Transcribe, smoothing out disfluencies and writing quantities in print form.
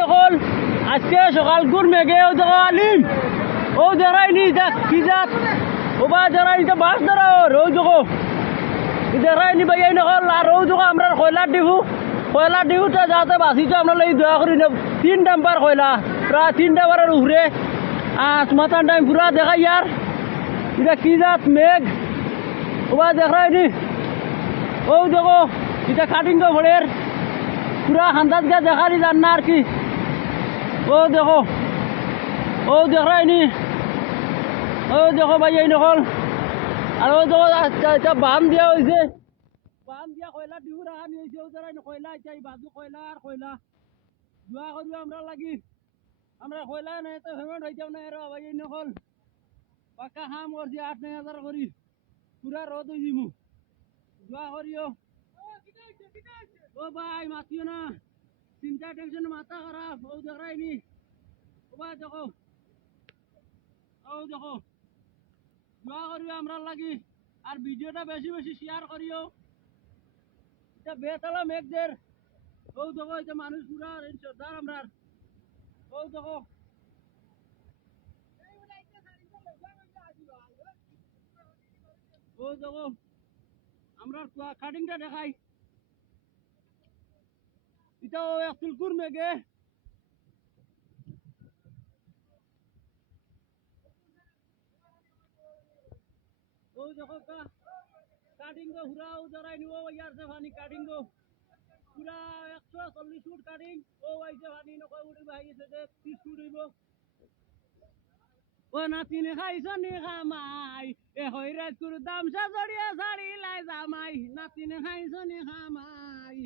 নকল আজকে সকাল গুর মেঘে ও দেখা আলিম ও দেখাইনি দেখ কি জাত ও বা দেখাইনি তো বাস ধরা ওর ও দেখো দেখাইনি ভাই এই নকল আর ও দেখো আমরা কয়লার ডিহুটা যাতে বাঁচিছো আমরা এই দয়া করি 3 নাম্বার কয়লা প্রায় 3 নাম্বারের উপরে মাথার টাইম পুরা দেখাই ইয়ার এটা কি জাত মেঘ ও বা দেখাইনি ও দেখো এটা কাটিং তো ভোরের পুরা খান্দাত গা দেখানি যান না আর কি ও দেখো ও দেখাইনি ও দেখো ভাই এই নকল আর ও দেখো এটা বাম দিয়া হয়েছে বাম দিয়া কয়লা ডিহু রাখানি হয়েছে ও যারা কয়লা এটা এই বাজু কয়লা আর কয়লা দোয়া করি আমরা লাগি আমরা কয়লা নাই তো হেমেন্ট হইতাম না এরা ভাই এই নকল পাক্কা কাম করছি 8-9 হাজার করি পুরা রোদ হয়ে যাবো দোয়া করিও ও ভাই মাতিও না চিন্তা টেনশন মাথা খারাপ ও দেখাইনি ও ভাই দেখো দোয়া করিও আমরা লাগি আর ভিডিওটা বেশি বেশি শেয়ার করিও এটা বেতালা মেঘদের ও দেখো এটা মানুষ পুরা শ্রদ্ধার আমরা ও দেখো ও দেখো আমরা কাটিংটা দেখাই এটা ও একচুলকুর মেঘে ও দেখো কাটিং গো হুরাও জরাই নিব ইয়ার সে পানি কাটিং গো পুরা 140 ফুট কাটিং ও আইছে পানি নকয় উড়ি ভাই গেছে 30 ফুট হইব ও নাতিনে খাইছ নি খামাই এ হইরাজ কুর দামসা জড়িয়া সারি লাই জামাই নাতিনে খাইছ নি খামাই